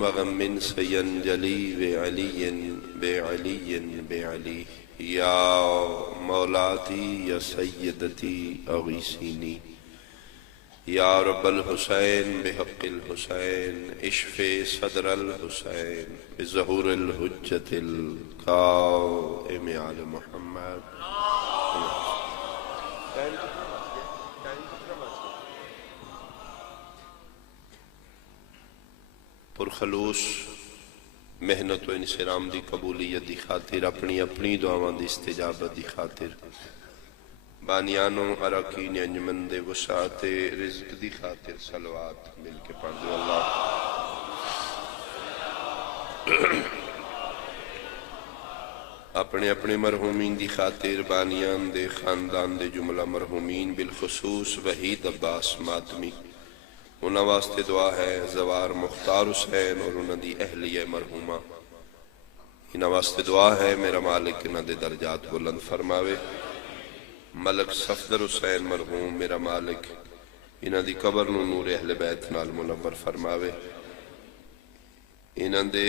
وغم سینجلی بعلی یا مولاتی یا سیدتی اغیثینی یا رب الحسین بحق الحسین اشف صدر الحسین بظہور الحجت القائم علی محمد. پرخلوص محنت و انسرام دی قبولیت دی خاطر اپنی دعاواں دی استجابت دی خاطر بانیانوں اراکین انجمن دے وسعت رزق دی خاطر صلوات مل کے پڑھ دو. اللہ اپنے مرحومین دی خاطر بانیان دے خاندان دے جملہ مرحومین بالخصوص وحید عباس ماتمی انہاں واسطے دعا ہے. زوار مختار حسین اور انہاں دی اہلیہ مرحومہ انہاں واسطے دعا ہے میرا مالک انہاں دے درجات بلند فرماوے. ملک صفدر حسین مرحوم میرا مالک انہاں دی قبر نو نور اہل بیت نال منور فرماوے. انہاں دے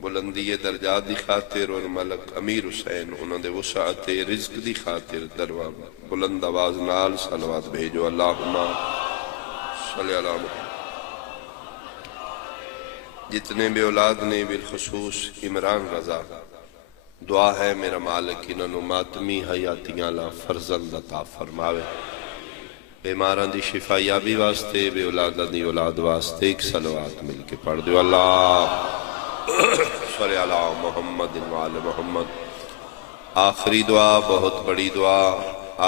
بلندی درجات دی خاطر اور ملک امیر حسین انہاں دے وسعت رزق دی خاطر دروا بلند آواز نال صلوات بھیجو. اللہم صلی اللہ علیہ وسلم. جتنے بے اولاد نے بالخصوص عمران رضا دعا ہے میرا مالک انہوں ماتمی حیاتیاں لا فرزند عطا فرماوے. بیماران دی شفایابی واسطے بے اولادہ دی اولاد واسطے ایک صلوات مل کے پڑھ دیو. اللہ صلی اللہ محمد وعلی محمد. آخری دعا بہت بڑی دعا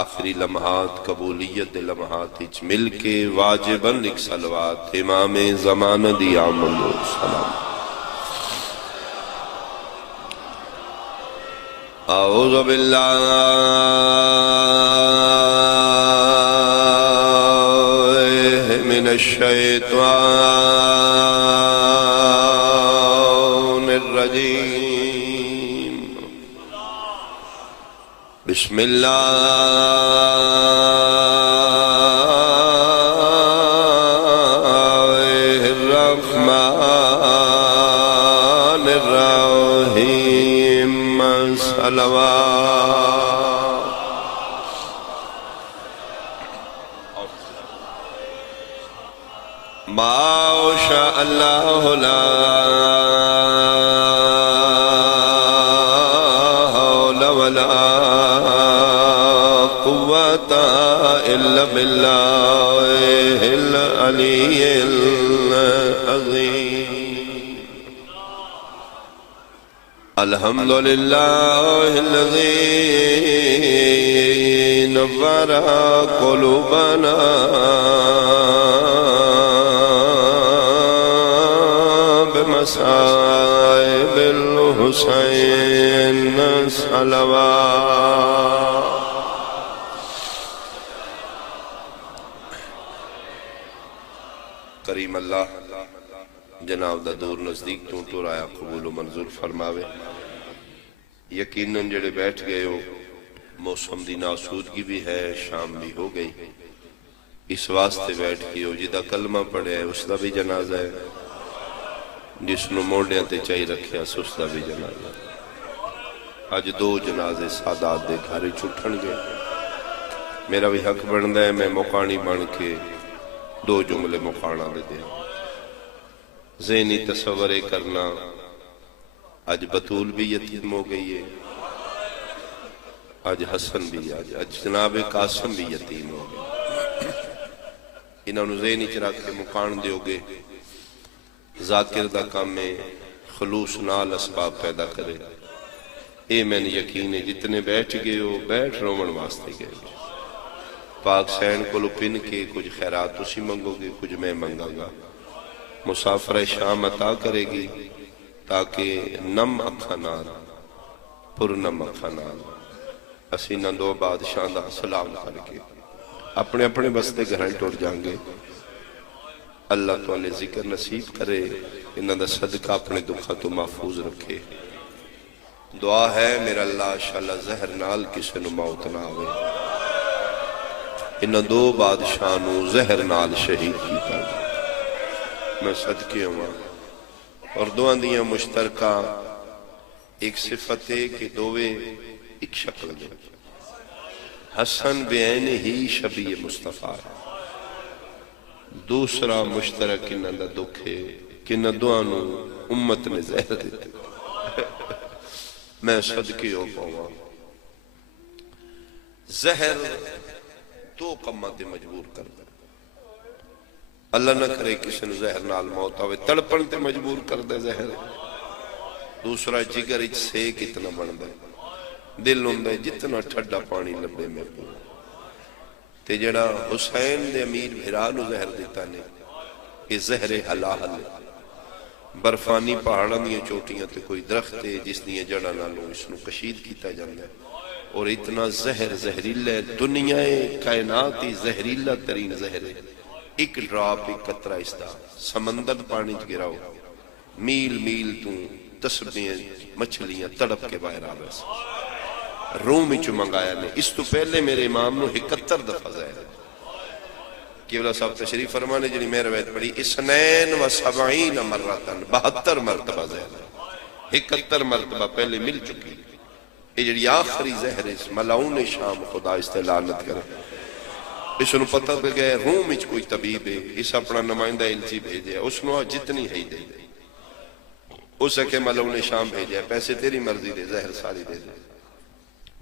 آخری لمحات قبولیت دے لمحات اچ مل کے واجباً ایک صلوات امام زمانہ دی آمن و سلام. اعوذ باللہ من الشیطان الرجیم. بسم اللہ الرحمن الرحیم. صلوات ما شاء اللہ لا حول ولا قوة الا باللہ العلی العظیم. الحمدللہ الذی نور قلوبنا بمصائب الحسین. صلوات کریم اللہ جناب دا دور نزدیک تو رایا قبول و منظور فرماوے. یقیناً جڑے بیٹھ گئے ہو موسم دی ناسودگی بھی ہے شام بھی ہو گئی اس واسطے بیٹھ گئے ہو. جدہ کلمہ پڑھے ہے اس دا بھی جنازہ ہے جس نو موڑیاں تے چاہی رکھے اس دا بھی جنازہ ہے. آج دو جنازے سادات دے گھاری چھٹن گئے. میرا بھی حق بندہ ہے میں مقانی بن کے دو جملے مقانا دے دیا. ذہنی تصورے کرنا آج بطول بھی یتیم ہو گئی ہے آج حسن بھی آج جناب قاسم بھی یتیم ہو گئے. انہوں نے ذہنی چراغ کے مقان دیو گے. ذاکر دا کام میں خلوص نال اسباب پیدا کرے. اے میں نے یقین ہے جتنے بیٹھ گئے ہو بیٹھ رومن واسطے گئے. پاک سین کو لپن کے کچھ خیرات اسی منگو گے کچھ میں منگا گا. مسافر شام عطا کرے گی تاکہ نم اکھانات پر نم اکھانات اسی نہ دو بادشاہ دا سلام کر کے اپنے اپنے بستے گھرائیں ٹوٹ جائیں گے. اللہ تو انہیں ذکر نصیب کرے انہاں دا صدقہ اپنے دکھا تو محفوظ رکھے. دعا ہے میرا اللہ شاءاللہ زہر نال کسی نو موت نہ آوے. انہاں دو بادشاہنوں زہر نال شہید کیتا. میں صدقے ہوں اور دو دیاں مشترکہ ایک صفت ہے کہ دووے ایک شکل دے حسن بعین ہی شبیہ مصطفیٰ ہے. دوسرا مشترک انہاں دا دکھ ہے کہ نہ دوانوں امت نے زہر دیتے. میں صدقے ہو پاؤں زہر دو قمت مجبور کر دے. اللہ نہ کرے کسی نے زہر نال موت آوے تڑپن تے مجبور کر دے زہر. دوسرا جگر اچ سے کتنا بن دے دل ہوندے جتنا ٹھڈا پانی لبے میں پورا. تے جڑا حسین دے امیر بھرا نو زہر دیتا نے کہ زہر حلال برفانی پہاڑاں دیاں چوٹیاں تے کوئی درخت ہے جس دیاں جڑاں نالوں اس نو کشید کیتا جاندا ہے. اور اتنا زہر زہریلا ہے دنیا کائنات ہی زہریلا ترین زہر ہے. ایک ڈراپ ایک قطرہ اس دا سمندر پانی چ گراؤ میل میل تو تسبیاں مچھلیاں تڑپ کے باہر آ رہے روم چ منگایا نے. اس تو پہلے میرے امام نو 71 دفعہ زہر کیولا صاحب تشریف فرمانے جنہی میں روایت پڑھی اسنین و سبعین مرتن 72 مرتبہ زہر 71 مرتبہ پہلے مل چکی. یہ جڑی آخری زہر اس ملعون شام خدا استعلانت کرے. اس نے پتہ پہ گئے روم اچ کوئی طبیب ہے اس اپنا نمائندہ الچی بھیجے اس نے جتنی ہے دے دے اسے کہ ملعون شام بھیجے پیسے تیری مرضی دے زہر ساری دے دے.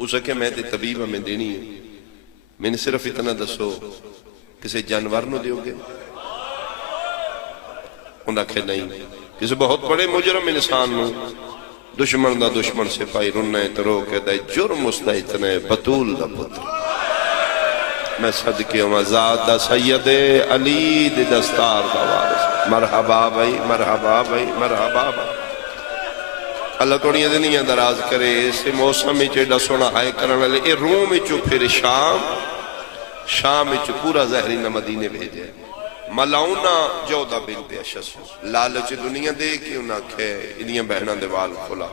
اسے کہ میں تے طبیب ہمیں دینی ہے میں نے صرف اتنا دسو کسی جانور نو دیو گے. انہاں کہ نہیں کسی بہت بڑے مجرم انسان نو دشمن دا دشمن سے پائی رنہ ترو کہ دے جرم اس دا اتنے بطول دا پتر. میں صدقے ہوں ذات دا سید علی دے دستار دا وارث. مرحبا بھائی مرحبا بھائی مرحبا بھائی. اللہ توڑی دنیا دراز کرے اسے موسم چیڑا سونا ہائے کرنے لے اے روم چو پھر شام چو پورا زہرین مدینے بھیجے. ملعونہ جودہ بنت اشس لالچ دنیا دے کہ انہاں کھے انہاں بہناں دے وال کھلا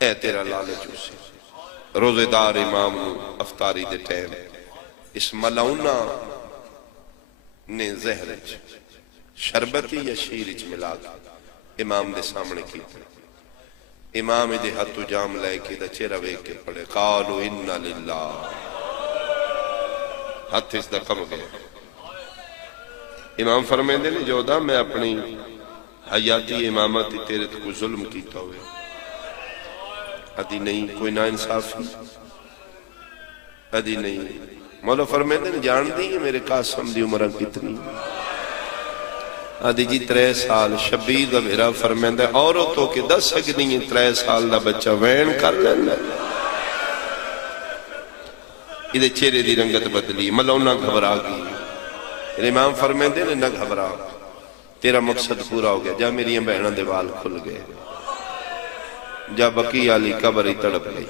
اے تیرا لالچ اسے روزے دار امام افطاری دے ٹیم اس ملعونہ نے زہر شربتی یا شیرچ ملا امام دے سامنے کی تھی. امام دے ہاتھو جام لائے کی دا چہرہ ویک کے پڑے قالو اننا للہ ہاتھ اس دا کم گئے. امام فرمائیں دے لے جودا میں اپنی حیاتی امامتی تیرے تو کوئی ظلم کیتا ہوئے ادھی نہیں کوئی نا انصافی ادھی نہیں. مولا فرمائیں دے لے جان دی میرے قاسم دی عمرہ کتنی آدھی جی 3 سال شبیر دا میرا فرمائیں دے عورتوں کے 10 سکتی ہیں 3 سال دا بچہ وین کر لینا. ادھے چہرے دی رنگت بدلی ملعونہ گھبرا گئی. امام فرمائیں دے نہ گھبرا تیرا مقصد پورا ہو گیا. جا میری بہنوں دے وال کھل گئے جا بقی علی قبر ہی تڑپ گئی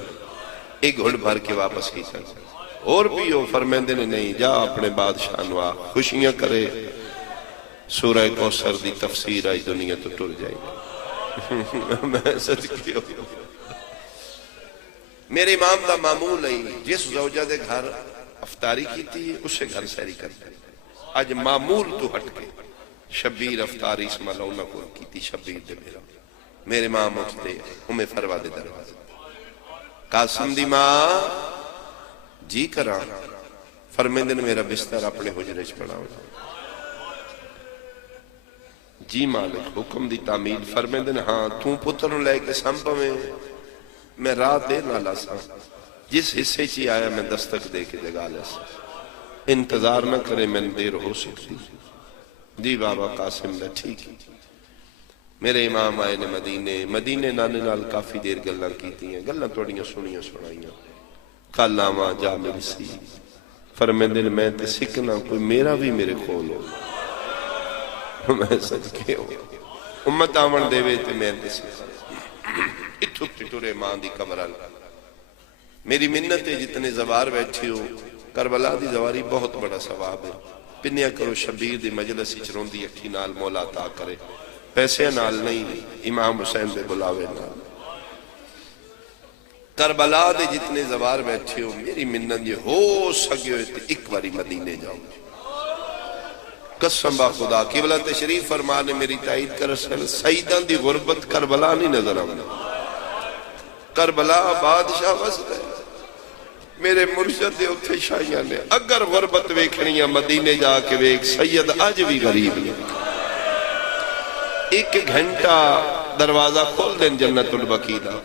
ایک گھڑ بھر کے واپس کی سکتا. اور بھی ہو فرمائیں دے نہیں جا اپنے بادشاہ نوا خوشیاں کرے سورہ کوثر دی تفسیر آئی دنیا تو ٹر جائے گا. میں صدقے ہو میرے امام دا معمول ہے جس زوجہ دے گھر افطاری کی تھی اسے گھر سیری کرتے. آج معمول تو ہٹ کے شبیر افطاری اس ملعونہ کو کی تھی شبیر دے میرے ماں مجھتے ہمیں فروا دے دروازے قاسم دی ماں جی کرا فرمیندن میرا بستر اپنے حجرے چ پڑا ہو جی مالک حکم دی تعمیل فرمیندن ہاں توں پتر لے کے سمپا میں رات دے نالا سا جس حصے چی آیا میں دستک دے کے جگا لے سا انتظار نہ کرے میں دیر ہو سکتی. جی بابا قاسم نے ٹھیک ہے. میرے امام آئے نے مدینے نانے نال کافی دیر گلہ کیتی ہیں گلہ توڑیاں سنیاں سنائیاں. کل آما جا مل سی فرمیندن میں تے سکنا کوئی میرا بھی میرے کھول ہو میں صدقے ہو امت آمن دے وے تے میں تے سکنا اتھک ٹٹورے ماں دی قبرال. میری منت ہے جتنے زوار بیٹھی ہو کربلا دی زواری بہت بڑا ثواب ہے. پنیا کرو شبیر دی مجلس چرون دی اکھی نال مولا عطا کرے پیسے نال نہیں امام حسین دے بلاوے نال. کربلا دے جتنے زوار بیٹھے ہو میری منت یہ ہو سکے ہوئے تے ایک باری مدینے جاؤ قسم با خدا قبلہ تشریف فرمانے میری تائید کر رسل سیدان دی غربت کربلا نہیں نظر آمنا کربلا بادشاہ وسط ہے میرے مرشد دے اتھے شاہیاں نے اگر غربت ویکھنیاں مدینے جا کے ویک سید آج بھی غریب نہیں ایک گھنٹہ دروازہ کھول دیں جنت البقیع دا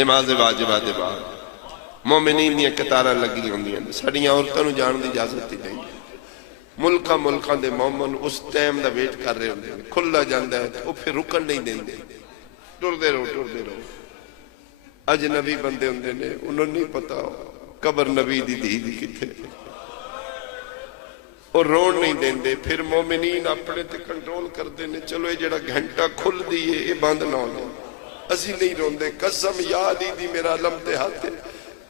نماز واجبہ دے بعد مومنین دیا قطارہ لگی ہوں گی سڑیاں عورتوں جان دی اجازت ہی نہیں ملکہ دے مومن اس ٹائم دا ویٹ کر رہے ہوں کھلا جاندہ ہے وہ پھر رکن نہیں دیں دے ٹر دے رہو اجنبی بندے ہوں نے انہوں نہیں پتا قبر نبی دی دی کتھے اور رون نہیں دیں دے پھر مومنین اپنے تے کنٹرول کر دینے چلو یہ جڑا گھنٹہ کھل دیئے یہ بند نہ ہونے اسی نہیں رون دے قسم یاد ہی دی میرا علم تے ہاتھ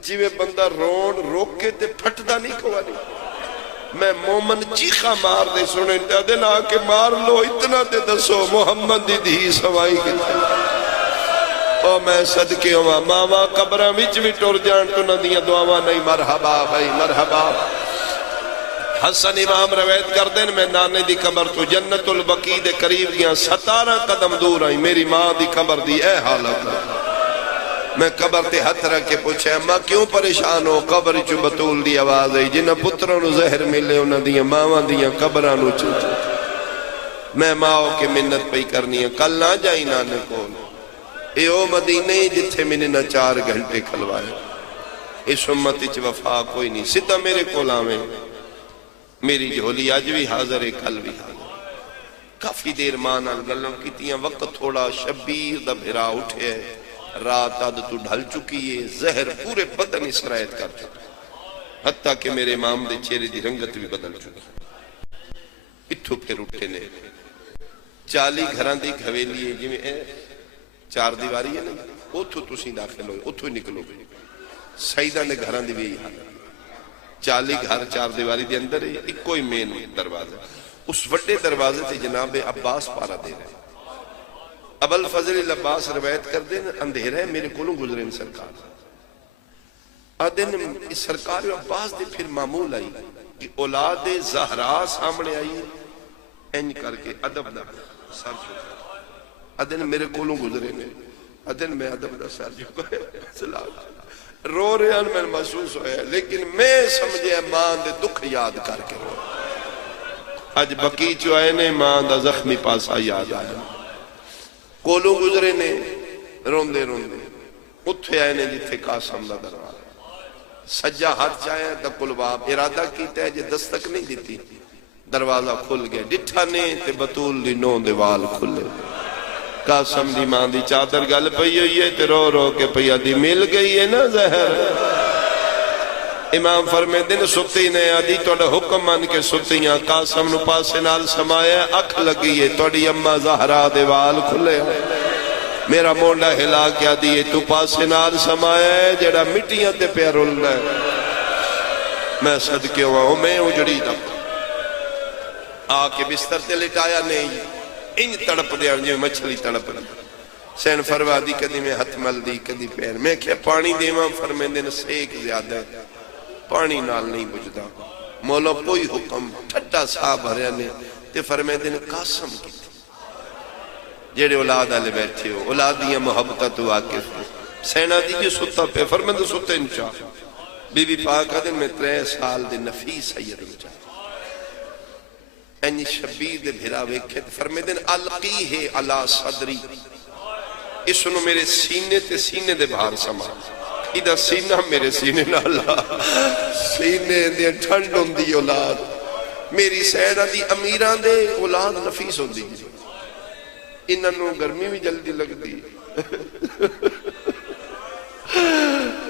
جی میں بندہ رون روک کے تے پھٹدا نہیں کھوا نہیں میں مومن چیخا مار دے سنیں تے دن آکے مار لو اتنا تے دسو محمد دی دی سوائی کتھے او میں صدقے ہوا ماما قبرہ وچ بھی ٹر جان تو نہ دیا دعاواں نہیں مرحبا بھائی مرحبا حسن امام روایت کر دیں میں نانے دی قبر تو جنت البقیع دے قریب گیا 17 قدم دور آئی میری ماں دی قبر دی اے حالت میں قبر تے ہتھ رکھ کے پوچھے اماں کیوں پریشان ہو قبر چو بطول دی آواز آئی جنہ پتروں زہر ملے انہ دیا ماں دیا قبرانو چوچو میں ماں کے منت پہ کرنی ہے کل نہ جائی نانے کو اے او مدینے جتھے میں نے نہ 4 گھنٹے کھلوائے اس امتی چ وفا کوئی نہیں سدھا میرے کو لاویں میری جھولی آج بھی حاضر ہے کل بھی حاضر کافی دیر مانا گلوں کی تیاں وقت تھوڑا شبیر دا بھرا اٹھے رات آدھ تو ڈھل چکی ہے زہر پورے بدن اسرائیت کر چکا حتیٰ کہ میرے امام دے چہرے دی رنگت بھی بدل چکا اتھو پھر اٹھے نے 40 گھران دی گھویلی ہے جی میں 4 دیواری ہے نہیں اتھو تسی داخل ہوئے اتھو نکلو گے سیدہ نے گھران دی بھی یہی حال 40 گھر 4 دیواری دے اندر ہے ایک کوئی مین دروازہ اس وڈے دروازے سے جناب عباس پارا دے رہے ابو الفضل العباس روایت کر دیں اندھیرہ ہے میرے کولوں گزرے ان سرکار آدھن اس سرکار عباس دے پھر معمول آئی کہ اولاد زہرا سامنے آئی انج کر کے ادب دا سر چھوٹا آدھن میرے کولوں گزرے نے آدھن میں ادب دا سر چھوٹا سلام رو رہے ہیں میں محسوس ہویا لیکن میں سمجھے ماں دے دکھ یاد کر کے رو آج بقی چو آئے نے ماں دا زخمی پاسا یاد آیا کولو گزرے نے روندے اتھے آئے نے جتھے قاسم دا دروازہ سجا ہاتھ چاہے دکل باب ارادہ کیتا ہے جے دستک نہیں دیتی دروازہ کھل گئے ڈٹھا نے تے بطول دی نو دیوال کھلے قاسم دی ماں دی چادر گل پئی ہوئی ہے تے رو رو کے پیا دی مل گئی ہے نا زہر امام فرمے دن ستی نے آدھی توڑا حکم مان کے ستیاں قاسم نو پاسے نال سمایا اکھ لگی ہے توڑی اممہ زہرا دیوال کھلے میرا مولا ہلا کیا دیئے تو پاسے نال سمایا ہے جڑا مٹیاں تے پہ رولنا ہے میں صدقے ہوا ہوں میں اجڑی دا آکے بستر تے لٹایا نہیں انج تڑپ دیا جو مچھلی تڑپ دیا سین فروا دی کدی میں ہتھ مل دی کدی پیر میں کیا پانی دیواں فرمے دن سیک زیادہ ہے پانی نال نہیں بجھدا مولا کوئی حکم ٹھٹا صاحب ہریا نے تے فرمے دن قاسم کی تھی جیڑے اولاد آلے بیٹھے ہو اولاد دیا محبتہ تو واقف ہو سینہ دیجئے ستا پہ فرمے دن ستا انچا بی بی پاکا دن میں 3 سال دن نفیس سید انچا اینی شبیر دے بھرا ویکھے فرمے دن القی ہے علا صدری اس انہوں میرے سینے تے سینے دے بھار سما ادھا سینہ میرے سینے نہ اللہ سینے دے ٹھنڈ ہوں دی اولاد میری سینہ دی امیران دے اولاد نفیس ہوں دی انہوں گرمی بھی جلدی لگ دی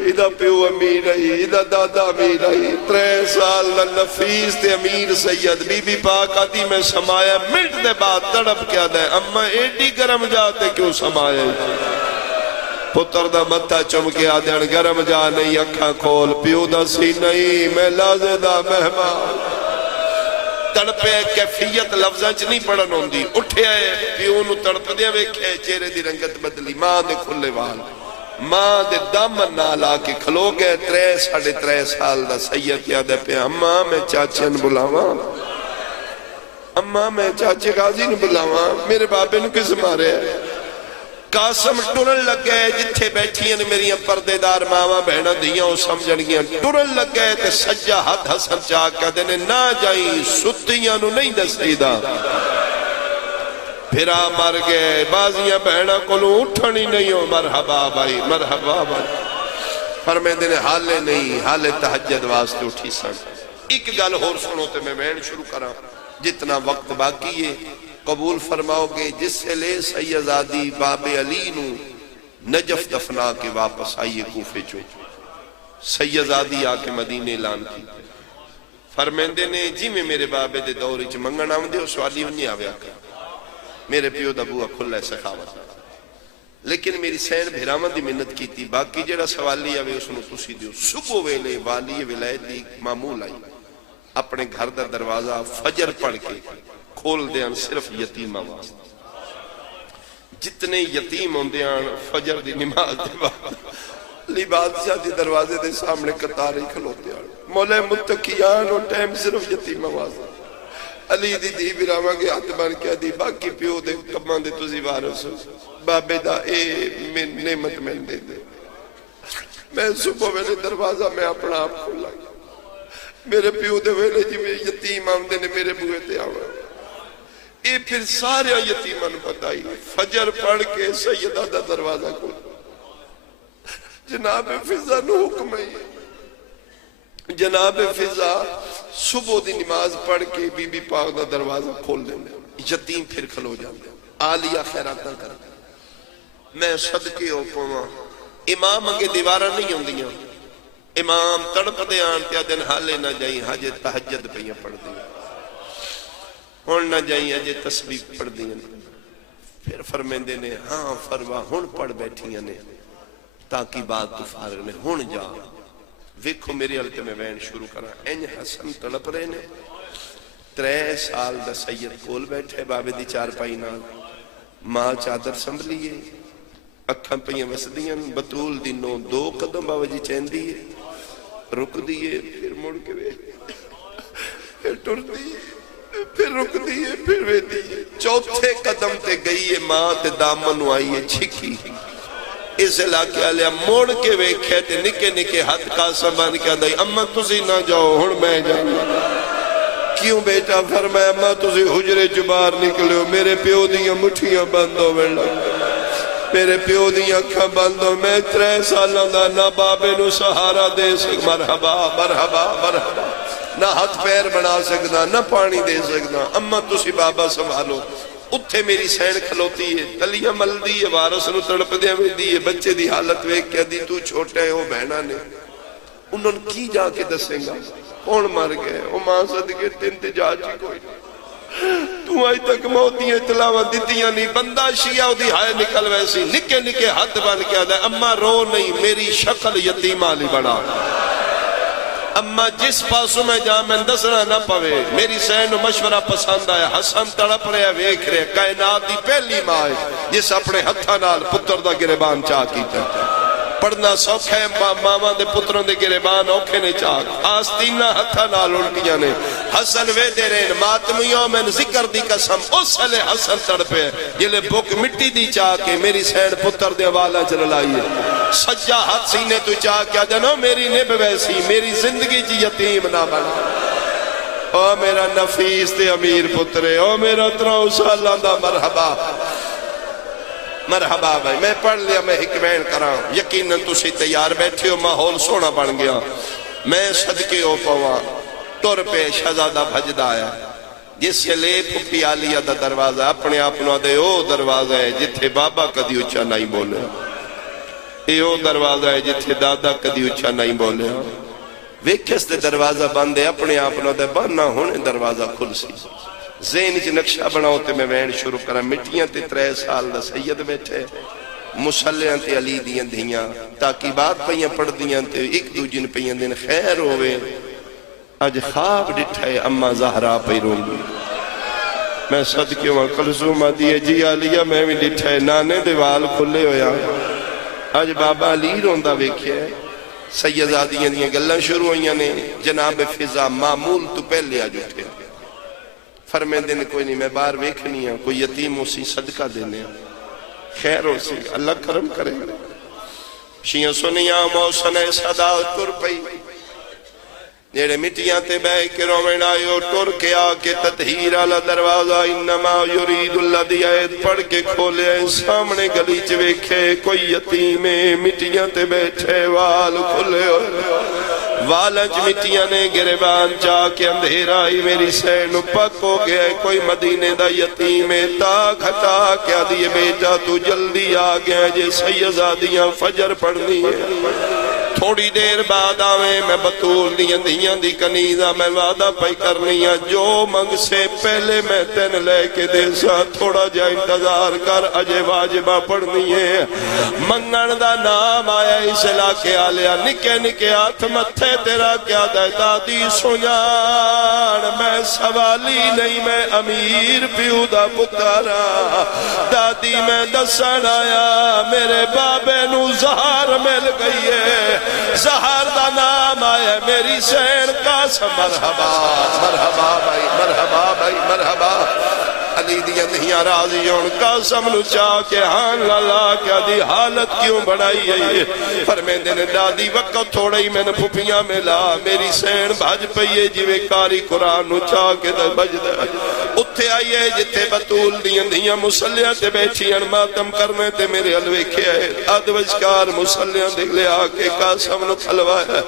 ادھا پیو امیر آئی ادھا دادا امیر آئی 3 سال نفیس تے امیر سید بی بی پاک آتی میں سمایا منٹ دے بعد تڑپ کیا دے اما ایڈی گرم جاتے کیوں سمایا پتر دا متہ چمکے آدھین گرم جا نہیں اکھاں کھول پیو دا سی نہیں میں لازے دا مہمان تڑپے کیفیت لفظاں چ نہیں پڑھن ہوندی اٹھے آئے پیو نو تڑپ دیا ویکھے چہرے دی رنگت بدلی ماں دے کھلے وال ماں دے دامن نالا کے کھلو گئے 3 سال دا سید یاد ہے پہ اماں میں چاچن بلاواں اماں میں چاچے غازی نو بلاواں، میرے بابے نو کس مارے ہے؟ قاسم ٹرن لگ گئے، جتھے بیٹھیاں میری پردے دار ماما بہنا دیاں وہ سمجھن گیا، ٹرن لگ گئے تے سجا ہاتھ حسن چاہ کہہ دینے نہ جائیں ستیاں نو نہیں دسیدہ، پھرا مر گئے، بازیاں بہنا کلوں اٹھنی نہیں ہو، مرحبا بھائی مرحبا بھائی، فرمائے دینے حالے نہیں، حالے تہجد واسطے اٹھی سن۔ ایک گل اور سنو تے میں بہن شروع کرا، جتنا وقت باقی ہے قبول فرماؤ گے، جس سے لے سیدزادی باب علی نو نجف دفنا کے واپس آئیے کوفے چو، سیدزادی آ کے مدینے اعلان کی، فرمیندے نے جی میں میرے بابے دے دوری چ منگن آم دے سوالی ہونی آویا کر، میرے پیو دا بوہ کھلا ہے سخاوت، لیکن میری سین بھیرامہ دی منت کی تھی، باقی جڑا سوالی آوے اس نو تسی دیو۔ صبح ویلے والی ولایت دی معمول آئی، اپنے گھر دا دروازہ فجر پڑھ کے کھول دیاں صرف یتیمہ واسطہ، جتنے یتیم ہوں دیاں فجر دی نماز دے بعد علی بادشاہ دی دروازے دے سامنے قطار ہی کھلوتے ہیں، مولا متقیان اور ٹائم صرف یتیمہ واسطہ، علی دی دی براما کے ہاتھ بان کیا دی باقی پیو دے کمان دے تُزی وارس بابے دا اے من نعمت میں دے دے، میں صبح ویلے دروازہ میں اپنا آپ کھولا گیا، میرے پیو دے ویلے جی میں یتیم آمدے نے میرے بوئے تے آوے، اے پھر سارے یتیمان بتائی، فجر پڑھ کے سیدہ دا دروازہ کھول، جناب فضا نو حکم ہے، جناب فضا صبح دی نماز پڑھ کے بی بی پاک دا دروازہ کھول دیں، یتیم پھر کھلو جاندے، آلیہ خیرات نہ کر، میں صدقے ہو پواں، امام اگے دیوارہ نہیں ہوں دیاں، امام تڑپ دے آنتیا دن حالے نہ جائیں حاجے تہجد پہیاں پڑھ دیں، ہون نہ جائیں حاجے تسبیح پڑھ دیں، پھر فرمیندے نے ہاں فرما ہون پڑھ بیٹھیاں نے تاکہ بات تو فارغ نے ہون جا، ویکھو میری حالت میں وین شروع کرا، این حسن تڑپ رہے نے، 3 سال دا سید کول بیٹھے بابے دی 4 پائی نال، ماں چادر سنبھلیے، اکھاں پہیاں وسدیاں، بطول دنوں 2 قدم بابا جی چین دیئے، رک دیئے، پھر مڑ کے وے، پھر ٹر دیئے، پھر رک دیئے، پھر وے دیئے، 4تھے قدم تے گئی ہے ماں تے دامن آئیے چھکی، اس علاقے آلیا موڑ کے وے کھیتے نکے نکے ہاتھ کا سمان کیا دائی، اممہ تسی نہ جاؤ ہن میں جاؤں، کیوں بیٹا فرمایا اممہ تسی حجرے چبار نکلے ہو، میرے پیو دیاں مٹھیاں بندوں میں لگ، میرے پیو دیاں اکھاں بندوں میں 3 سالوں دا نہ بابے نو سہارا دے سک، مرحبا مرحبا مرحبا، نہ ہاتھ پیر بنا سکنا نہ پانی دے سکنا، اممہ تسی بابا سنبھالو، اتھے میری سین کھلوتی ہے، تلیاں مل دی ہے، وارس نو تڑپ دیا میں دی ہے، بچے دی حالت ویک کہہ دی تو چھوٹے ہو بہنا نے، انہوں نے کی جا کے دسیں گا، کون مر گئے، او ماں صدقے انتجاج ہی کوئی نہیں، تو آئی تک موتیاں اطلاعہ دیتیاں نہیں، بندہ شیعہ دی ہائے نکل ویسی، نکے نکے ہاتھ بن کے آدھا ہے، اماں رو نہیں، میری شکل یتیمہ لی بڑا، اماں جس پاسوں میں جا میں دسنا نہ پوے، میری سین و مشورہ پسند آیا، حسن تڑپ رہے ویکھ رہے، کائنات دی پہلی ماں ہے جس اپنے ہتھا نال پتر دا گریبان چاہ کیتا ہے، پڑھنا سوکھا ہے ماما دے پتروں دے گریبان اوکھے نے چاہ، آستینہ ہتھا نال الٹیاں نے، حسن وے دے رہے ماتمیوں میں ذکر دی قسم، اس لے حسن تڑپے، جلے بک مٹی دی چاہ کے میری سین پتر دے والا چل لائیے، سجا ہاتھ سینے تو چاہ کیا جنو میری نب ویسی، میری زندگی جی یتیم نہ بنا، او میرا نفیس تے امیر پترے، او میرا 3 سالہ دا مرحبا، مرحبا بھائی، میں پڑھ لیا میں حکمین کراں، یقیناً تسی تیار بیٹھے ہو، ماحول سونا بن گیا، میں صدقے ہو پوا، ٹر پہ شہزادہ بھجدہ آیا، جس سے لے پھپی آلیہ دا دروازہ، اپنے اپنا دے او دروازہ ہے جتھے بابا کدی اچھا نہیں بولے، اے او دروازہ ہے جتھے دادا کدی اچھا نہیں بولے، ویکھس دے دروازہ بندے اپنے اپنا دے بننا ہونے دروازہ کھل سی، ذہن چ نقشہ بناؤ تے میں وین شروع کرا، مٹیاں تے 3 سال دا سید بیٹھے، مسلیاں تے علی دیاں دھیاں، تاکہ بات پہیاں پڑھ دیاں تے ایک دو جن پہیاں دن خیر ہوئے، آج خواب ڈٹھائے اماں زہرا پہ رون دی، میں صدقے ہوں کلثوم دیئے جی علیہ میں بھی ڈٹھائے، نانے دیوال کھلے ہویا، آج بابا علی روندہ ویکھے، سیدزادیاں دیاں گلہ شروع ہوئیاں نے، جناب فضا معمول تو پہلے آج اٹھے، فرمیندے نے کوئی نہیں میں باہر ویکھنی ہے کوئی یتیم اسی صدقہ دینے خیر اسی اللہ کرم کرے شیعہ سنیاں موسن صدا تر پئی جیڑے مٹیاں تے بے کے رومن آئیو ٹر کے آکے تطہیر علی دروازہ انما یرید الذی آیت پڑھ کے کھولے سامنے گلی چویکھے کوئی یتیم مٹیاں تے بیٹھے وال کھلے والج مٹیاں نے گریبان چاہ کے اندھیرا ہی میری سین پک ہو گیا کوئی مدینے دا یتیم تاک ہٹا کیا دیئے بیٹا تو جلدی آگیا جے سیدزادیاں فجر پڑھنی ہے تھوڑی دیر بعد آویں میں بطول دیاں دی کنیزہ میں وعدہ پائی کرنی ہے جو منگ سے پہلے میں تین لے کے دے سا تھوڑا جا انتظار کر اجے واجبہ پڑھنی ہے منگن دا نام آیا اس علاقے آلیا نکے نکے ہاتھ متھے تیرا کیا دے دادی سنیان میں سوالی نہیں میں امیر پیو دا پتارا دادی میں دسن آیا میرے بابے نو زہار مل گئی ہے زہار دا نام آیا میری سین قاسم مرحبا مرحبا بھائی مرحبا بھائی مرحبا علی دیاں دہیاں راضی ہون قاسم نو چاہ کے ہاں لالا کیا دی حالت کیوں بڑھائی ہے فرمیندے نے دادی وقت تھوڑا ہی میں نے پھپیاں میں لا میری سین بھاج پئیے جیوے کاری قرآن نو چاہ کے در بج دے اتھے آئیے جتے بطول دیاں مسلیاں تے بیٹھیاں ماتم کرنے تے میرے علوے کیا ہے ادوجکار مسلیاں دکھلے آکے قاسم نو کھلوایا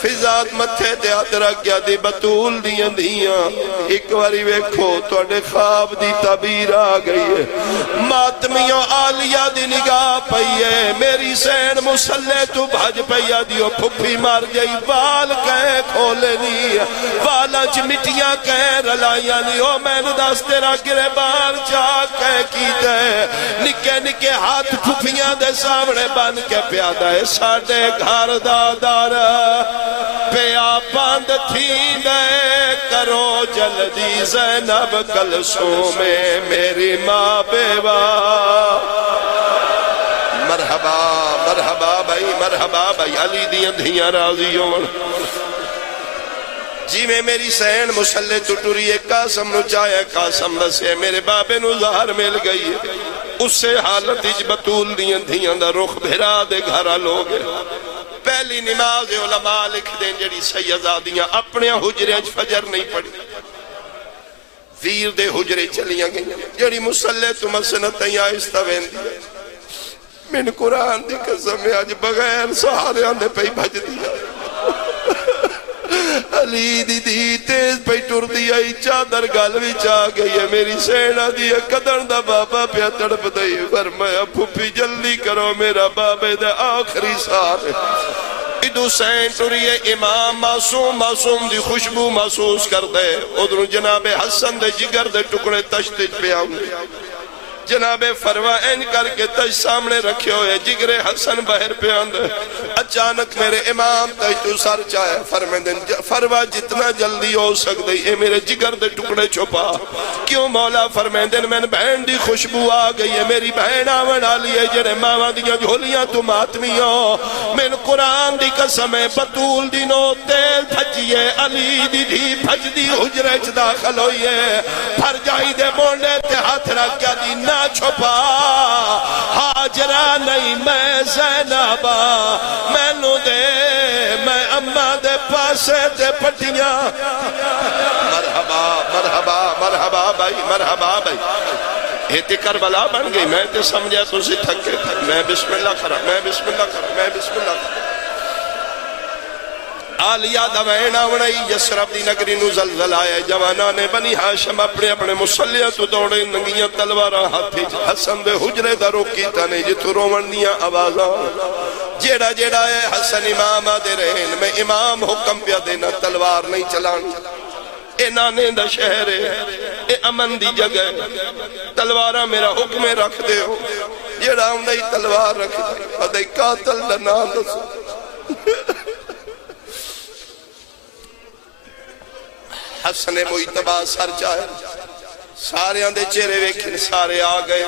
فضات متھے تے آدرہ کیا دی بطول دیاں ایک واری ویکھو توڑے خواب دی تعبیر آ گئی ہے ماتمیوں عالیہ دی نگاہ پئیے میری سین مسلح تو بھاج پئیا دیو پھپی مار جائی وال کہیں کھولے نہیں والاں مٹیاں کہیں رلائیاں نہیں او میں نے دس تیرا گرے بار چاہ کہیں کیتے نکے نکے ہاتھ پھپیاں دے سامنے بن کے پیادہ ہے ساڑھے گھر دادار پیا باندھ تھی دے کرو جلدی زینب کلثوم میں میری ماں بیوہ مرحبا مرحبا بھائی علی دیاں دھیاں راضی ہون جی میں میری سین مسلح ٹوٹوری قاسم نو چاہے قاسم دسے میرے بابے نو ظاہر مل گئی ہے اس سے حالت اج بطول دیاں دھیاں دا رخ بھیرا دے گھرہ لوگے پہلی نماز علماء لکھ دیں جڑی سیدزادیاں اپنے حجرے اج فجر نہیں پڑھی ویر دے حجرے چلیاں گئیں جڑی مسلح تو مسنتیں آئستہ ویندی من قرآن دی قسم میں آج بغیر سہارے آنے پہ بھج دیا علی دی دی تیز پہ ٹر دیا چادر گالوی چاہ گئی ہے میری سینہ دیا قدر دا بابا پیا تڑپ دئی فرمایا پھوپی جلدی کرو میرا بابے دے آخری سال ادو سین ٹوریے امام معصوم دی خوشبو محسوس کر دے ادھر جناب حسن دے جگر دے ٹکڑے تشتج پہ آؤں جناب فروا این کر کے تج سامنے رکھے ہوئے جگر حسن بہر پہ آندے اچانک میرے امام تج تو سر چاہے فرمیندن فروا جتنا جلدی ہو سکتے اے میرے جگر دے ٹکڑے چھپا کیوں مولا فرمیندن میں بہن دی خوشبو آ گئی ہے میری بہن آون آلی ہے جنہیں ماما دیاں جھولیاں تو ماتمی ہو میں قرآن دی قسم بطول دی نو تیل پھجیے علی دی دی پھج دی حجرے چ داخل ہوئیے پھر جائی دے مونڈے تے ہاتھ رکھ کیا دی نہ چھپا حاجرہ نہیں میں زینبہ میں نو دے میں اممہ دے پاسے تے پٹیاں مرحبا بھائی یہ تے کربلا بن گئی میں تے سمجھا تو سی تھکے میں بسم اللہ کرا آلیہ دوین آونائی یسرب دی نگری نو زلزل آئے جوانان بنی ہاشم اپنے مسلیہ تو دوڑے ننگیاں تلوارا ہاتھی حسن دے حجرے دا روکی تانے جتو رومن دیاں آوازاں جیڑا ہے حسن امام دے رہن میں امام حکم پیا دینا تلوار نہیں چلان اے نانے دا شہر اے امن دی جگہ تلوارہ میرا حکم رکھ دے ہو جیڑا ہم نہیں تلوار رکھ دے ادھے قاتل لنا دسو حسن مجتبہ سر چاہے سارے آندے چہرے ویکھن سارے آ گئے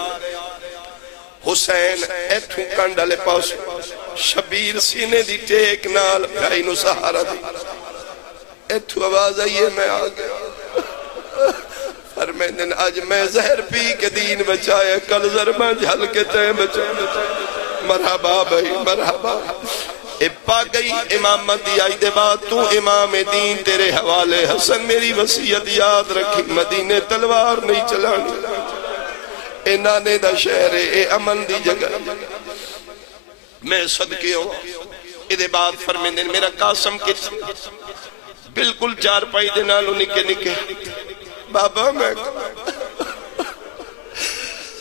حسین ایتھوں کنڈلے پاس شبیر سینے دی ٹیک نال بھائی نو سہارا دی ایتھوں آواز آئیے میں آ گیا فرمیندے آج میں زہر پی کے دین بچائے کل ضربہ جھل کے تین بچائے مرحبا بھائی مرحبا پا گئی امامت دی آئی دے بعد تو امام دین تیرے حوالے حسن میری وصیت یاد رکھی مدینے تلوار نہیں چلانی اے نانے دا شہر اے امن دی جگہ میں صدقے ہوں ادھے بعد فرمیندے میرا قاسم کچھ بالکل چار پائی دے نالو نکے نکے بابا میں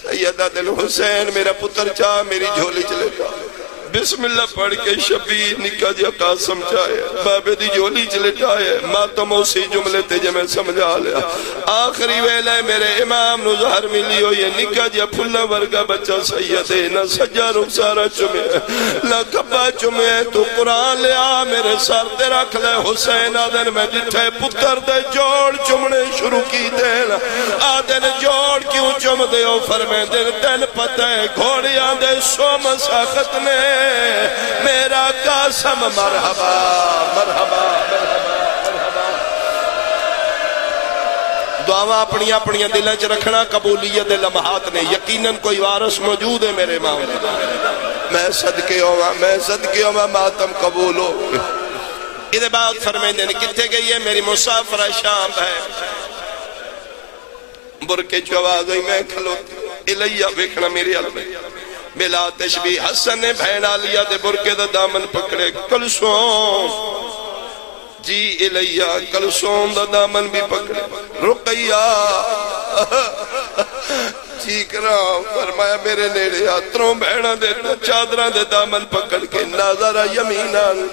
سیدہ دل حسین میرا پتر چاہ میری جھولی چلے جا بسم اللہ پڑھ کے شبیر نکا جا قاسم چاہے بابے دی جھولی چلے جائے ماتم اسی جملے تے جے میں سمجھا لیا آخری ویلے میرے امام نو ظہر ملی ہو یہ نکا جا پھلا ورگا بچہ سیدے نہ سجا رخسارا چمے نہ کبا چمے تو قرآن لیا میرے سر تے رکھ لے حسین آدن میں جتھے پتر دے جوڑ چمنے شروع کی دینا آدن جوڑ کیوں چم دے ہو فرمے دن تن پتہ گھوڑیاں دے سو مساخت نے میرا قاسم مرحبا مرحبا دعاواں اپنی اپنی دلیں چ رکھنا قبولیت لمحات نے یقیناً کوئی وارث موجود ہے میرے ماں میں صدقے ہوں ماتم قبول ہو ادھے بعد فرمیندے نے کتے گئی ہے میری مسافرہ شام ہے برکے جو آواز ہوئی میں کھلوتی علیہ بیکھنا میری علمِ بلا تشبیح حسن نے بہنا لیا دے برکے دا دامن پکڑے کلثوم جی علیہ کلثوم دا دامن بھی پکڑے رقیہ جی کرام فرمایا میرے نیڑے آتروں بہنا دیتا چادرہ دے دامن پکڑ کے ناظرہ یمینان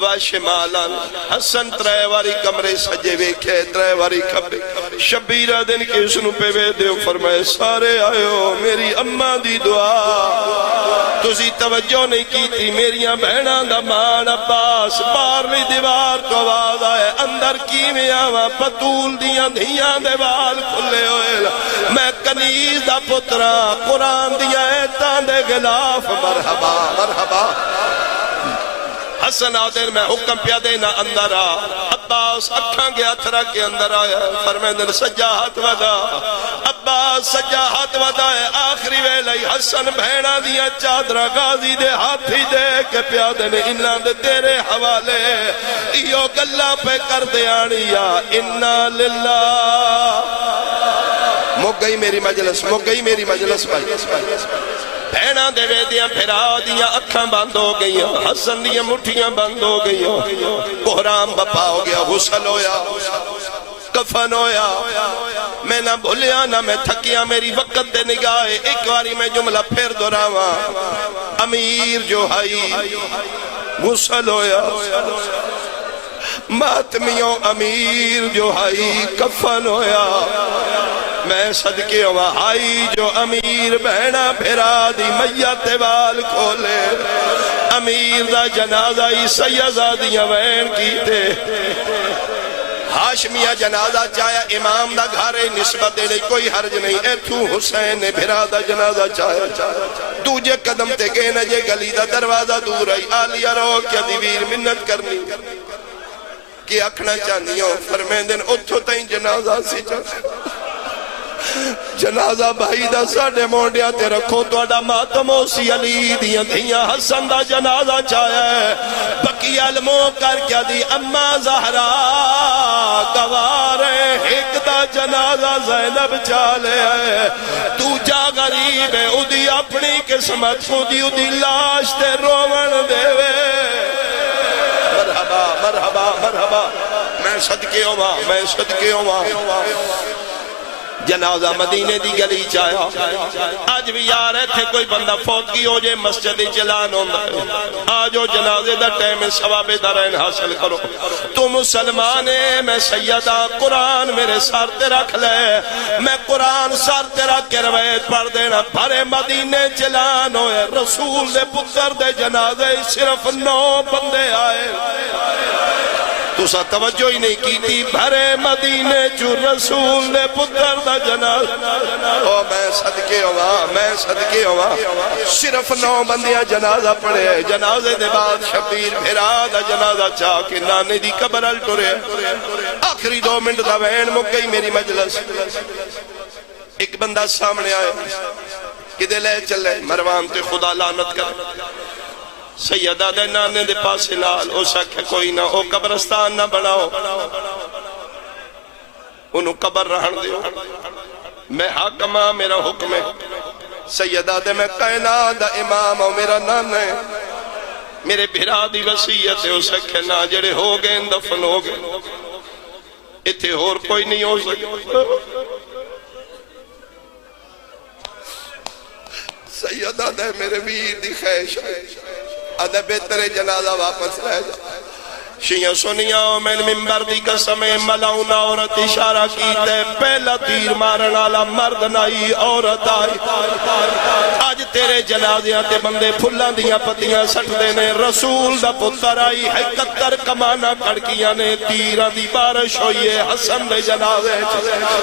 واشمالان حسن ترائیواری کمرے سجے ویکھے ترائیواری کھبے شبیرہ دن کے سنو پہ ویدے فرمائے سارے آئے ہو میری اماں دی دعا تُسی توجہ نہیں کی تھی میریاں بہناں دا مان عباس بارلی دیوار کو آواز آئے اندر کی میں آواں پتول دیاں دھیاں دیوال کھلے ہوئے میں کنیز دا پترا قرآن دیاں ایتان دے غلاف مرحبا مرحبا حسن آدھر میں حکم پیا دینا اندر آ عباس اکھاں گیا تھرا کے اندر آیا فرمیندن سجا ہاتھ ودا عباس سجا ہاتھ ودا ہے آخری ویلے حسن بہنا دیا چادرہ غازی دے ہاتھی دے کے پیا دینے انہاں دے تیرے حوالے ایو گلہ پہ کر دے آنیا انہا للہ مک گئی میری مجلس بہنا دے ویدیاں پھرا دیاں اکھاں بند ہو گئی حسن دیاں مٹھیاں بند ہو گئی کوہرام بپا ہو گیا غسل ہویا کفن ہویا میں نہ بھولیا نہ میں تھکیا میری وقت دے نگاہ ایک واری میں جملہ پھر دراواں امیر جو ہائی غسل ہویا ماتمیوں امیر جو ہائی کفن ہویا میں صدقے ہوا آئی جو امیر بہنا پھرا دی میت وال کھولے امیر دا جنازہ ہی سیدہ دیاں وین کی تے ہاشمیہ جنازہ چاہیا امام دا گھارے نسبت دے کوئی حرج نہیں اے تو حسین نے بھرا دا جنازہ چاہیا دوجے قدم تے گئے جے گلی دا دروازہ دور آئی آلیہ رو کیا دیویر منت کرنی کہ اکھنا چاہنی ہو فرمیندن اتھو تائیں جنازہ سی چاہتا جنازہ بھائی دا ساڑھے مونڈیا تے رکھو تو اڈا ماتم اسی علی دیاں دھیاں حسن دا جنازہ چاہیا ہے بکی علموں کر کیا دی اماں زہرا گوارے ایک دا جنازہ زینب چالے ہے تو جا غریب ہے ادھی اپنی قسمت خودی ادھی لاش تے رومن دے وے مرحبا مرحبا مرحبا میں صدقے ہوا جنازہ مدینے دی گلی چاہیا آج بھی یار ہے تھے کوئی بندہ فوت کی ہو جائے مسجد چلان ہوندہ آج ہو جنازے دا ٹیم ثواب دارین حاصل کرو تو مسلمان ہے میں سیدہ قرآن میرے سار تے رکھ لے میں قرآن سار تے رکھ کے روایت پڑھ دینا بھرے مدینے چلان ہوئے رسول دے پتر دے جنازے صرف 9 بندے آئے تو سا توجہ ہی نہیں کی تھی بھرے مدینے جو رسول نے پتر دا جنازہ او میں صدقے ہوا صرف 9 بندیاں جنازہ پڑھے جنازے دے بعد شبیر بھرا دا جنازہ چاہ کے نانے دی قبر ال ٹرے آخری 2 منٹ دا وین مک گئی میری مجلس ایک بندہ سامنے آئے کدے لے چلے مروان تے خدا لعنت کر سیدہ دے نانے دے پاس لال او سکھے کوئی نہ او قبرستان نہ بناؤ انہوں قبر رہن دیو میں حاکمہ میرا حکم ہے سیدہ دے میں کائنات دا امام ہوں میرا نانا ہے میرے بھرا دی وسیعت ہے او سکھے نہ جڑے ہو گئے دفن ہو گئے اتھے اور کوئی نہیں ہو سکے سیدہ دے میرے ویر دی خیش آدھے بہتر جنازہ واپس رہ جا شیعہ سنیاں میں ممبر دی قسمیں ملاؤن عورت اشارہ کی تے پہلا تیر مارن آلا مرد نائی عورت آئی آج تیرے جنازیاں تے بندے پھلاں دیاں پتیاں سٹ دینے رسول دا پتر آئی ہے 71 کمانا کڑکیاں نے تیرہ دی بارش ہوئی ہے حسن دے جنازے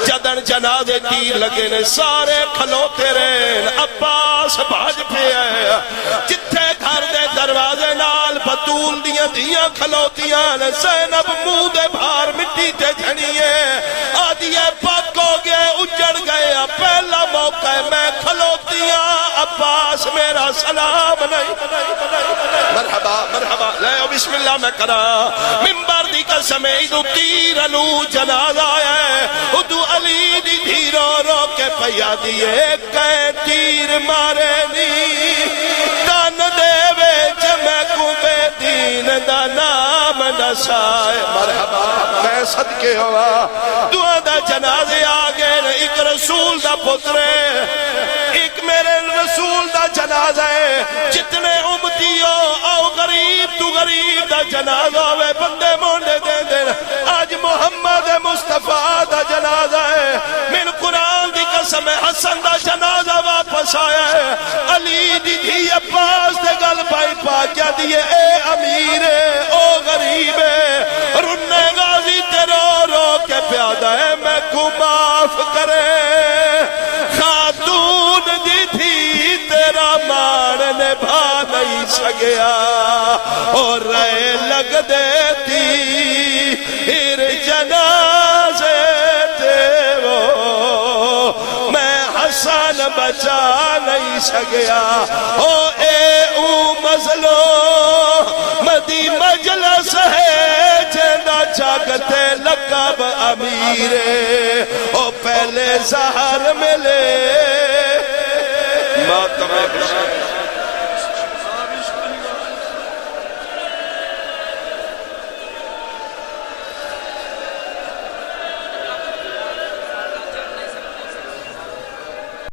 جدن جنازے تیر لگے نے سارے کھلوتے رہن عباس بھاج پہ ہے جتھے گھر دے دروازے نال بطول دیاں دیاں کھلوتی سینب منہ دے بھار مٹی تے جھڑیے آدھیے پاک ہو گئے اجڑ گئے پہلا موقع ہے میں کھلوتیاں عباس میرا سلام نہیں مرحبا مرحبا لے بسم اللہ میں کرا ممبر دی قسم ایدو تیر الو جنازہ ہے ادو علی دی دھیرو رو کے پیا دیئے کئے تیر مارے نی دان دے وے جمع کو بے دین دانا نسائے مرحبا میں صدقے ہوا دعا دا جنازے آگے ایک رسول دا پترے ایک میرے رسول دا جنازہ ہے جتنے امتی ہو آؤ غریب تو غریب دا جنازہ ہوئے بندے مونڈے دے دے آج محمد مصطفیٰ دا جنازہ ہے من قرآن دی قسم حسن دا جنازہ واپس آیا ہے علی دی دھی عباس دے گل پائی پاکیا دیئے اے امیر او غریب رننے غازی تیرو رو کے پیادہ ہے میں کو معاف کرے خاتون دی تھی تیرا مان نبھا نہیں سگیا اور رہے لگ دیتی ہر جنازے تے وہ میں حسن بچا نہیں سگیا او اے او مظلو مدی مجلس ہے جینا چاگتے لقب امیرے او پہلے زہر ملے ماتم